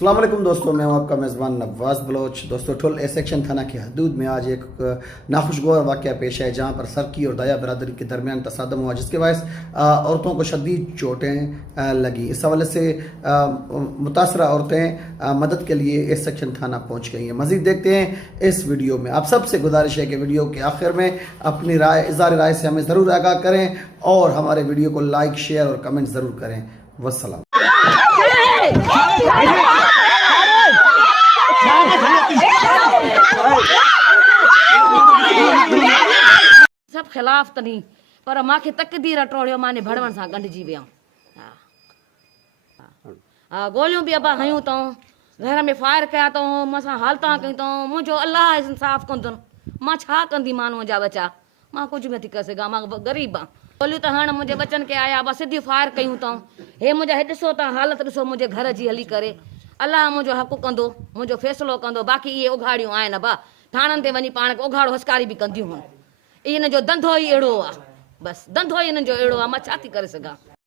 अस्सलाम वालेकुम दोस्तों, मैं हूं आपका मेज़बान नवाज़ बलोच। दोस्तों, ठुल ए सेक्शन थाना की हदूद में आज एक नाखुशगवार वाक़या पेश है, जहां पर सरकी और दाया बरादरी के दरमियान तसादम हुआ, जिसके बायस औरतों को शदीद चोटें लगी। इस हवाले से मुतासरा औरतें मदद के लिए ए सेक्शन थाना पहुँच गई हैं। मज़ीद देखते हैं इस वीडियो में। आप सबसे गुजारिश है कि वीडियो के आखिर में अपनी राय, इज़हार राय से हमें ज़रूर आगाह करें और हमारे वीडियो को लाइक, शेयर और कमेंट ज़रूर करें। वस्सलाम। सब खिलाफ तो नहीं, पर मांखे तकदीर टोड़ियो माने भड़वण सां गंढिजी विया। गोलियूं बि अबा हयूं तो घर में फायर कया तो मसां हालता कयूं तो मुंहिंजो अल्लाह इंसाफ़ कंदुनि। मां छा कंदी माण्हूअ जा बचा, मां कुझु नथी करे सघां, मां ग़रीब आहियां। गोलियूं त हाणे मुंहिंजे बचनि खे आया बसि सिधी फायर कयूं तो हे मुंहिंजा हे ॾिसो था हालत, ॾिसो मुंहिंजे घर जी हली करे। अल्लाह मुंहिंजो हक़ कंदो, मुंहिंजो फ़ैसिलो कंदो। बाक़ी इहे उघाड़ियूं आहिनि बा, थाणनि ते वञी पाण खे उघाड़ो हस्कारी बि कंदियूं आहिनि। इहो हिन जो धंधो ई अहिड़ो आहे, बसि धंधो ई हिननि जो अहिड़ो आहे, मां छा थी करे सघां।